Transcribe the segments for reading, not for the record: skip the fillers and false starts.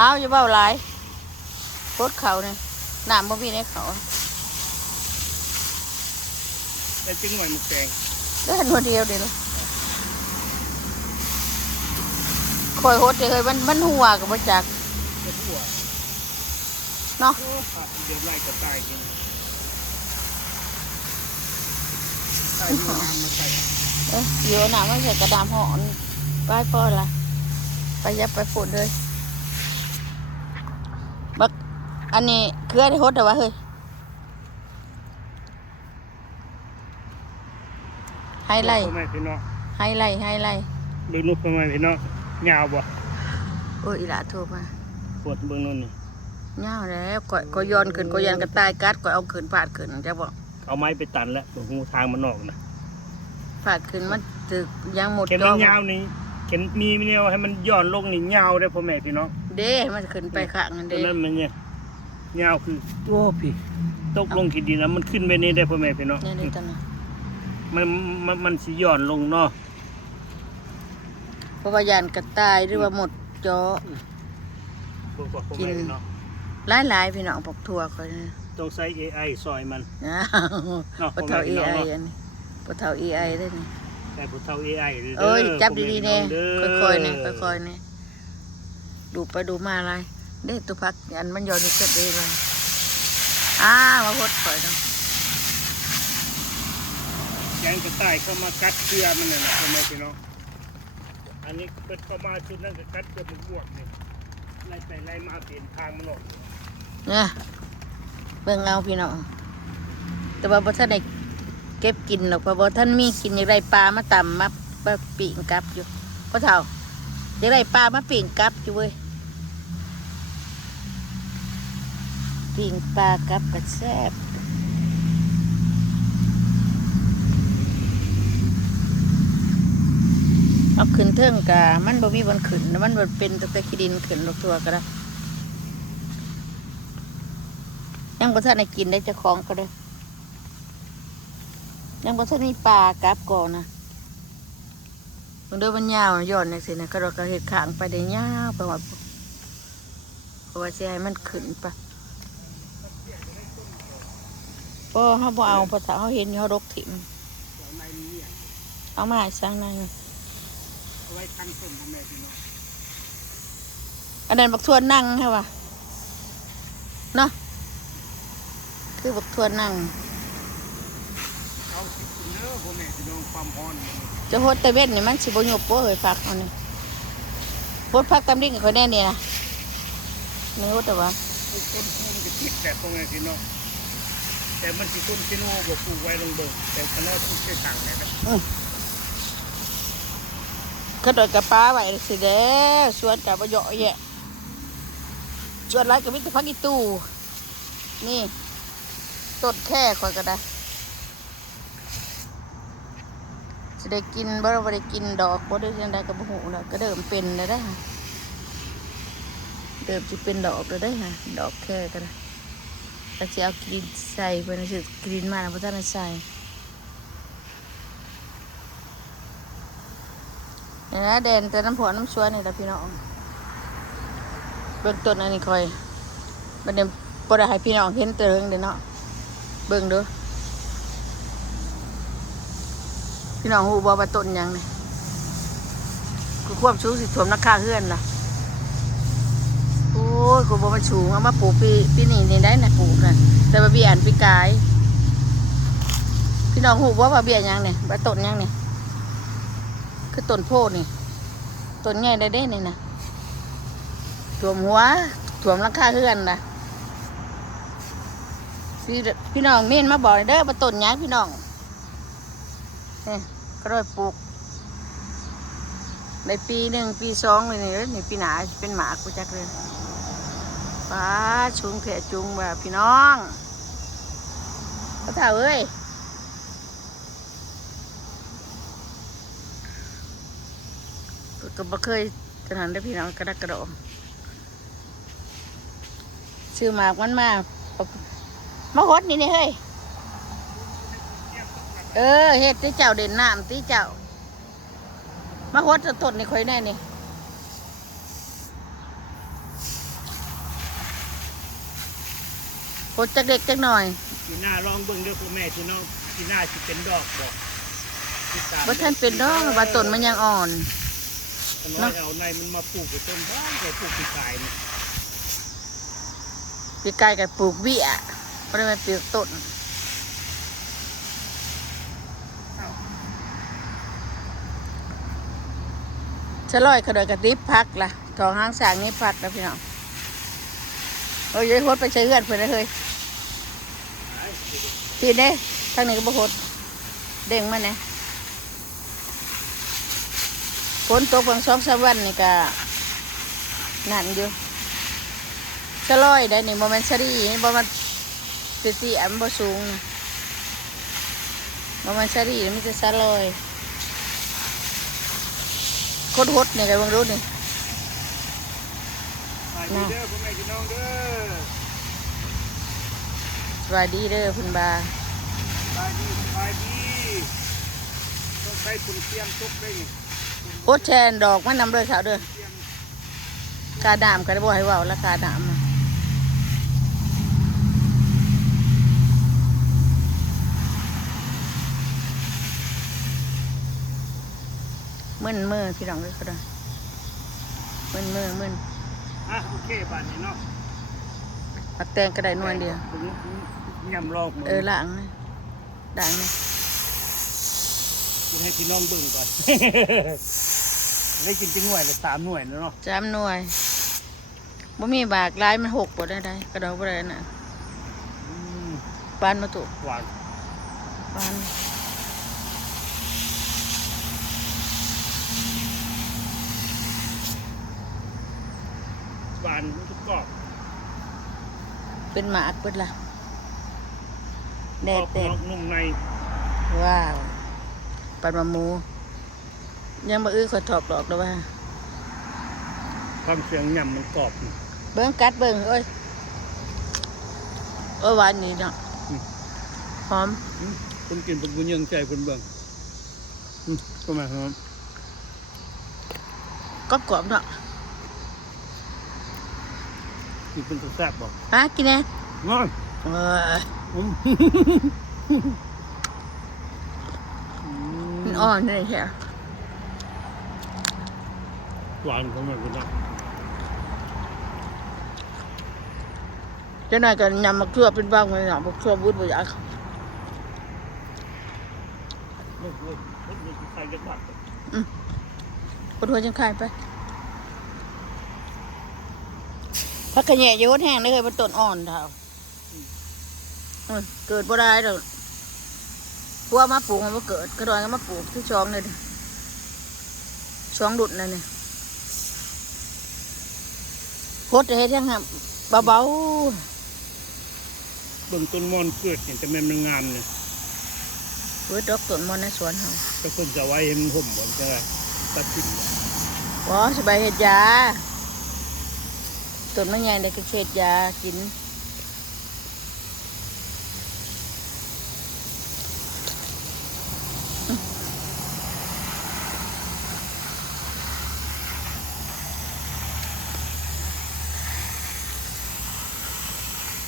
อ้าวอย่าเบาหลายรถเขาเนี่ยน้ำบ่มีในเขาแต่จึงหน่อยหมึกแดงเดินคนเดียวเดี๋ยวคอยโหดเลยมันหัวกับบ่จักเนาะเดี๋ยวไล่ก็ตายจริงตายมีน้ำมาใส่เยอะน้ำมันใส่กระดามห่อนไปพ่อละไปยับไปฝนเลยบักอันนี้คือได้โหดแต่ว่าเฮ้ยไฮไลท์ไฮไลท์ดูนุ๊กทำไมพี่น้องยาวบ่อีหล่าโทรมาปวดเบื้องนู้นนี่ยาวแล้วก็ย้อนขึ้นก็ยันกระต่ายกัดก็เอาขึ้นผาดขึ้นจะบอกเอาไม้ไปตันแล้วตรงหูทางมันออกนะผาดขึ้นมันตึกยังหมดเข็นมันยาวนี่เข็นมีเนี่ยให้มันย้อนลงนี่ยาวได้พ่อแม่พี่น้องเด้มันขึ้นไปข้างเด้นั่นมันเนี่ยยาวคือโอ้พี่ตกลงขีดดินแล้วมันขึ้นไปนี่ได้พ่อแม่พี่น้องนี่ตอนนั้นมันสิย้อนลงเนาะเพราะว่ายันกระต่ายหรือว่าหมดจอกินหลายพี่น้องบอกทั่วคนต้องใช้ AI ซอยมันปะเท่า AI อันนี้ปะเท่า AI ได้นี่แต่ปะเท่า AI จับดีๆเนี่ยค่อยๆเนี่ยค่อยๆเนี่ยดูไปดูมาอะไรเด็กตัวพักอันมันย้อนนี่เกิดเองเลยมาพดข่อยเนาะยังกระต่ายเข้ามากัดเชือมันน่ะทำไมพี่น้องอันนี้เป็นเข้ามาชุดนั้นก็กัดเชือมันบวกเนี่ยไล่ไปไล่มาเปลี่ยนทางมันออกเนี่ยเบิ่งเอาพี่น้องแต่ว่าบ่ท่านได้เก็บกินหรอกเพราะว่าท่านมีกินอย่างไรปลามาต่ำมาปีกกับอยู่เพราะเท่าอย่างไรปลามาปีกกับอยู่เว้ยปีกปลากับกระแซบเอาขึ้นเทิงกะมันบ่มีบนขึ้นมันบ่เป็นแต่ขี้ดินขึ้นลงตัวก็ได้ยังบ่ทันได้กินได้เจ้าของก็ได้ยังบ่ทันมีปลากับก่อนนะมันเดินมันยาวย้อนนี่สินะก็เราก็เฮ็ดข้างไปได้ยาวไปว่าเพราะว่าสิให้มันขึ้นไปเฮาบ่เอาเพราะถ้าเฮาเห็นเฮารกถิ่มเอามาสร้างในอันนั้นบักทวนนั่งใช่ป่ะเนาะคือบักทวนนั่งจะโหดแต่เว้นนี่มันสิบหยบโป้เลยพักเอาเนี่ยโหดพักตำดิ้งเขาแน่เนี่ยนะไม่โหดแต่ว่าต้นคูมันจะติดแต่ตรงไหนพี่น้องแต่มันสิต้นชิโน่บอกปลูกไว้ลงเบิ่งแต่ขนาดต้องใช้ต่างไหนนะก็โดยกระป้าไว้สิเด้ชวนกับประโยชน์แย่ชวนไรกับมิตรพักอีตู้นี่ต้นแค่คอยก็ได้จะได้กินบ่ได้กินดอกบ่ได้ยังได้กับหูแล้วก็เดิมเป็นเลยได้เดิมจะเป็นดอกเลยได้ค่ะดอกแค่ก็ได้แต่จะเอากินใส่ไปนะสิกินมาแล้วพระท่านใส่นะแดนแต่น้ำผอน้ำชัวนี่แหละพี่น้องเบื้องต้นอันนี้คอยบัดเดี๋ยวปวดให้พี่น้องเห็นเติงเดี๋ยวเนาะเบิ่งดูพี่น้องหูบอว่าต้นยังไงคือควบชูสิถ่วมนักฆ่าเฮือนล่ะโอ้ยกูบอกมันสูงเอามาปลูกปีนี่ได้นะปลูกนะแต่ว่าเบี้ยอันปีกายพี่น้องหูว่าเบี้ยยังเนี่ยว่าต้นยังเนี่ยคือต้นโพดนี่ต้นใหญ่ได้นี่นะถ่วมหัวถ่วมหลังคาเฮือนนะพี่น้องเม่นมาบอกเด้อมาต้นยังพี่น้องนี่ก็ได้ปลูกในปีหนึ่งปีสองเลยนี่ปีหนาเป็นหมากูจักเลยป้าชุงแผลจุงแบบพี่น้องเขาถามเอ้ยก็บ่เคยขนาดได้พี่น้องกระดักกระโดดชื่อหมากมันมาฮดนี่เฮ้ยเฮ็ดที่เจ้าเด่นน้ำที่เจ้ามาฮดต้นนี่ค่อยแน่นี่ พดจักเด็กจักหน่อย ปีหน้าลองเบิ่งเด้อพ่อแม่พี่น้องปีหน้าสิเป็นดอกบอกติดตาม ว่าท่านเป็นดอกว่าต้นมันยังอ่อน น้อยเอาในมันมาปลูกกับต้นบ้านไปปลูกปีกายนี่ ปีกายกับปลูกเบี้ยเพราะมันปลูกต้นชะลอยขดอยกระติบพักล่ะทองห้างสางนี้พักแล้วพี่น้องโอ้ยยายโคตรไปใช้เงื่อนเพื่อนเลยเฮ้ยทีเด้ทางนี้ก็บ่โคตรเด้งมาเนี่ยฝนตกบาง2-3 วันนี่ก็นั่นอยู่ชะลอยได้นี่โมเมนต์ชะรีนี่บ่มันเตี้ยๆมันบ่สูงนะบ่มันชะรีมันจะชะลอยโคตรฮดนี่ก็เบิ่งดูนี่ ไปดีเด้อพ่อแม่พี่น้องเด้อ สวัสดีเด้อคุณบา สบายดีต้องใช้คุณเตรียมตุกได้นี่ โคตรแชนดอกมันนำเลยสาวเด้อ เตรียม กาดามก็ได้บ่ให้เว้าราคาดามนะมึนมือพี่น้องเลยก็ได้มึนมือมึน โอเคบ้านนี้เนาะ ปักแตงก็ได้หน่วยเดียว ยำรอบมือ ล้างนะล้างนะ ให้พี่น้องเบิ่งก่อน ได้กินจังหน่วยเลย3 หน่วยแล้วเนาะ 3 หน่วยบ่มีบากลายมัน6บ่ได้กระดอกบ่ได้น่ะ อืม ปานมาตุ หวาน ปาน หวานทุกกรอบ เป็นหมากเบิดล่ะแด กร ด อบ แตก นอกนุ่มใน ว้าวปันมาหมูยังบ่อื้อขอถอกดอกแล้วว่า ความเสียงยำมันกรอบอยู่ เบิ่งกัดเบิ่งเอ้ยหวานนี่เนาะหอม คนกินเป็นบุญยังใจคนเบิ่งก็มาครับ กรอบๆเนาะ กินเป็นแซ่บบอก กินแน่ น้อย เออมันอ่อนเลยแท้ หวานเขาเหมือนกันนะ เจ้าหน่อยก็ยำมักทั่วเป็นบ้างเลยเนาะมักทั่วบุดบ่อยาก เลิกใครจะตัด ปวดหัวจังไข่ไปพักขะแหน่โยดแห้งได้เคยเป็นต้นอ่อนเท่าเกิดบ่ได้ดอกพวกมาปลูกมันบ่เกิดกระดอนก็มาปลูกที่ช่องเลยช่องดุดนั่นนี่โคตรเฮ็ดยังครับเบา เบิ่งต้นมอนเกิดเห็นแต่มันงามเลย ๆเบิดดอกต้นมอนในสวนเฮา แต่คนจะไว้ให้มันห่มหมดจะตัดทิ้ง บ่สบายเฮ็ดยาต้นมันใหญ่ได้ก็เฮ็ดยากิน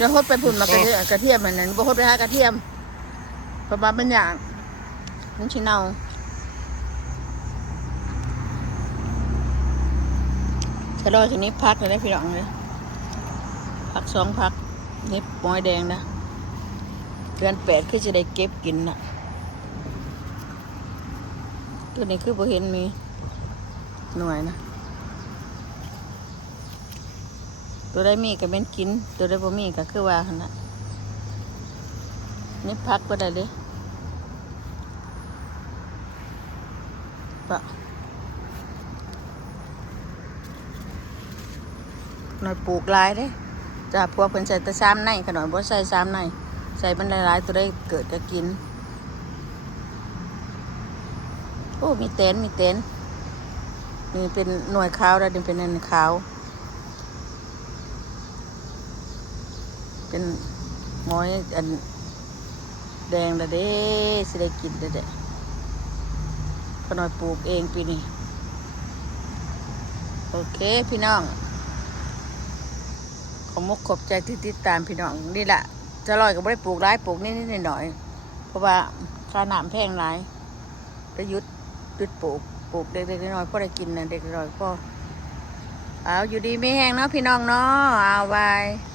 จะฮดไปพุ่นมากระเทียมอันนั้นบ่ฮดไปหากระเทียมเพราะว่ามันอย่างมันสิเน่าชะลอยทีนี้พักเลยได้พี่น้องเลยพัก2 พักนี่ปอยแดงนะเดือน8คือจะได้เก็บกินน่ะตัวนี้คือบ่เห็นมีหน่วยนะตัวได้มีก็เป็นกินตัวได้บ่มีก็คือว่าหั่นน่ะนี่พักบ่ได้เลยปะหน่อยปลูกหลายเด้จ้าพวกเพิ่นใส่แต่3 ในขนาดบ่ใส่3 ในใส่มันหลายๆตัวได้เกิดก็กินโอ้มีเต็นนี่เป็นหน่วยขาวแล้วนี่เป็นอันขาวเป็นหมอยอันแดงละเด้สิได้กินเด้ขน่อยปลูกเองปีนี้โอเคพี่น้องขอมกขอบใจที่ติดตามพี่น้องนี่แหละ จะลอยก็บ่ได้ปลูกหลายปลูกนิดๆหน่อยๆเพราะว่าค่าน้ำแพงหลายก็หยุดปลูกเด็กๆน้อยๆพอได้กินนะเด็กน้อยพอเอาอยู่ดีไม่แห้งเนาะพี่น้องเนาะเอาไว้